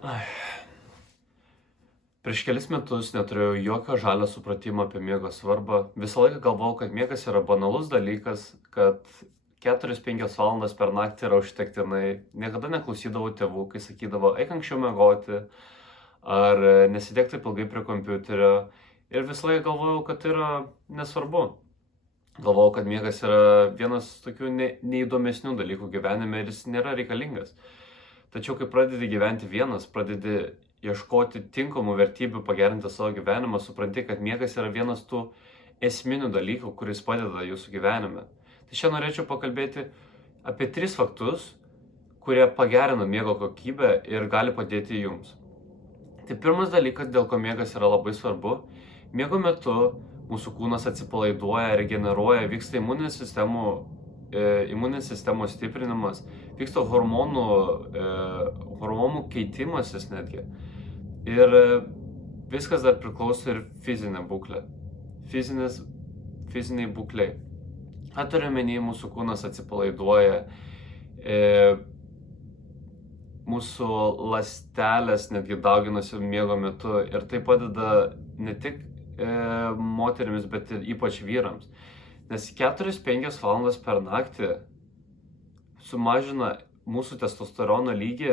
Ai. Prieš kelis metus neturėjau jokio žalio supratimo apie miego svarbą. Visą laiką galvojau, kad miegas yra banalus dalykas, kad 4-5 valandas per naktį yra užtektinai. Niekada neklausydavau tėvų, kai sakydavo, eik anksčiau miegoti, ar nesidėk taip ilgai prie kompiuterio. Ir visą laiką galvojau, kad tai yra nesvarbu. Galvojau, kad miegas yra vienas tokių neįdomesnių dalykų gyvenime ir jis nėra reikalingas. Tačiau, kai pradedi gyventi vienas, pradedi ieškoti tinkamų vertybių pagerinti savo gyvenimą, supranti, kad miegas yra vienas tų esminių dalykų, kuris padeda jūsų gyvenime. Tai šiandien norėčiau pakalbėti apie 3 faktus, kurie pagerina miego kokybę ir gali padėti jums. Tai pirmas dalykas, dėl ko miegas yra labai svarbu. Miego metu mūsų kūnas atsipalaiduoja, regeneruoja, vyksta imuninės sistemos stiprinimas, vyksta hormonų keitimasis netgi. Ir viskas dar priklauso ir fizinė būklė. Fiziniai būkliai. Turiu omeny, mūsų kūnas atsipalaiduoja, mūsų ląstelės netgi dauginasi miego metu ir tai padeda ne tik moterims, bet ir ypač vyrams. Nes 4-5 valandas per naktį sumažina mūsų testosterono lygį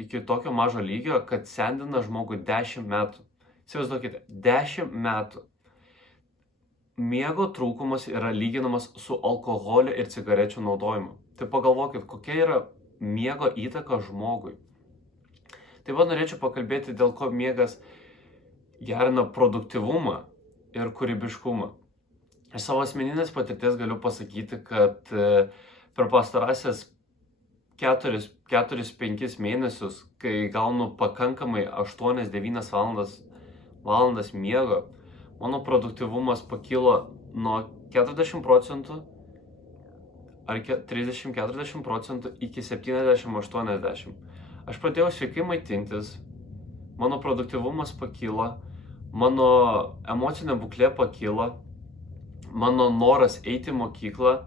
iki tokio mažo lygio, kad sendina žmogų 10 metų. Įsivaizduokite, 10 metų. Miego trūkumas yra lyginamas su alkoholio ir cigarečių naudojimu. Tai pagalvokit, kokia yra miego įtaka žmogui. Taip pat norėčiau pakalbėti, dėl ko miegas gerina produktyvumą ir kūrybiškumą. Iš savo asmeninės patirties galiu pasakyti, kad per pastarąsias 4-5 mėnesius, kai gaunu pakankamai 8-9 valandas miego, mano produktyvumas pakilo nuo 40% ar 30-40% iki 70-80%. Aš pradėjau sveikai maitintis, mano produktyvumas pakilo, mano emocinė būklė pakilo, mano noras eiti į mokyklą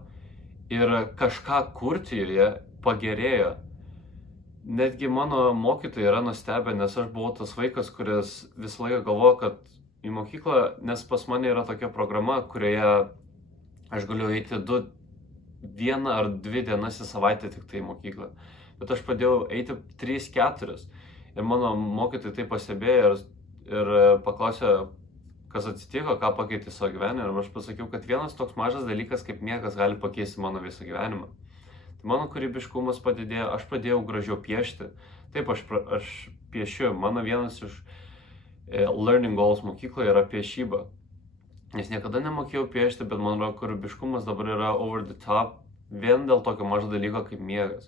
ir kažką kurti joje pagerėjo. Netgi mano mokytojai yra nustebę, nes aš buvau tas vaikas, kuris visą laiką galvojo, kad į mokyklą, nes pas mane yra tokia programa, kurioje aš galiu eiti 1 ar 2 dienas į savaitę tik tai į mokyklą. Bet aš pradėjau eiti 3-4 ir mano mokytojai tai pastebėjo ir paklausė, kas atsitiko, ką pakeitė savo gyvenimą. Ir aš pasakiau, kad vienas toks mažas dalykas kaip miegas gali pakeisti mano visą gyvenimą. Tai mano kūrybiškumas padidėjo, aš pradėjau gražiau piešti. Taip, aš piešiu. Mano vienas iš learning goals mokykloje yra piešyba. Nes niekada nemokėjau piešti, bet mano kūrybiškumas dabar yra over the top vien dėl tokio mažo dalyko kaip miegas.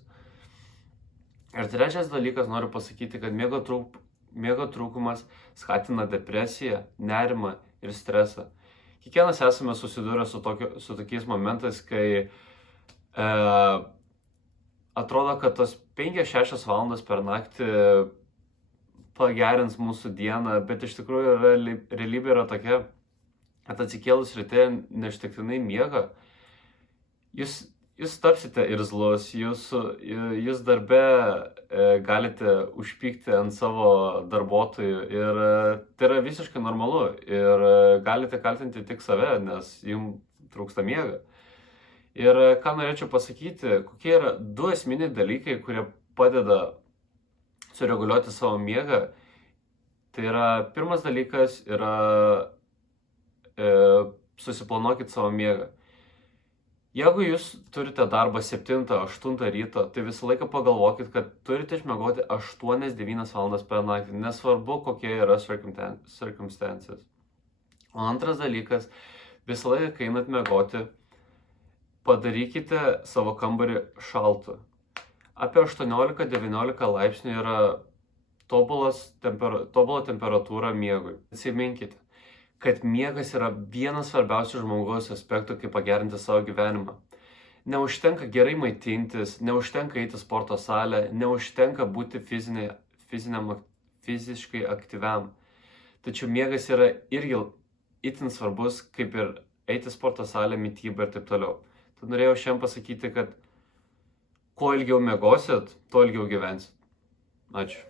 Ir trečias dalykas, noriu pasakyti, kad miego trūkumas skatina depresiją, nerimą ir stresą. Kiekvienas esame susidūrę su tokiais momentais, kai atrodo, kad tos 5-6 valandas per naktį pagerins mūsų dieną, bet iš tikrųjų realybė yra tokia, kad atsikėlus ryte neužtektinai miega, jūs tapsite irzlus, jūs darbe galite užpykti ant savo darbuotojų ir tai yra visiškai normalu ir galite kaltinti tik save, nes jums trūksta miego. Ir ką norėčiau pasakyti, kokie yra 2 esminiai dalykai, kurie padeda sureguliuoti savo miegą. Tai yra, pirmas dalykas yra susiplanuokit savo miegą. Jeigu jūs turite darbą 7-8 ryto, tai visą laiką pagalvokit, kad turite išmiegoti 8-9 valandas per naktį, nesvarbu kokie yra circumstances. O antras dalykas, visą laiką, kai einat miegoti, padarykite savo kambarį šaltu. Apie 18-19 laipsnių yra tobula temperatūra miegui. Atsiminkite, kad miegas yra vienas svarbiausių žmogaus aspektų, kaip pagerinti savo gyvenimą. Neužtenka gerai maitintis, neužtenka eiti į sporto salę, neužtenka būti fiziškai aktyviam. Tačiau miegas yra irgi itin svarbus, kaip ir eiti į sporto salę, mityba ir taip toliau. Tad norėjau šiandien pasakyti, kad kuo ilgiau miegosit, tuo ilgiau gyvensit. Ačiū.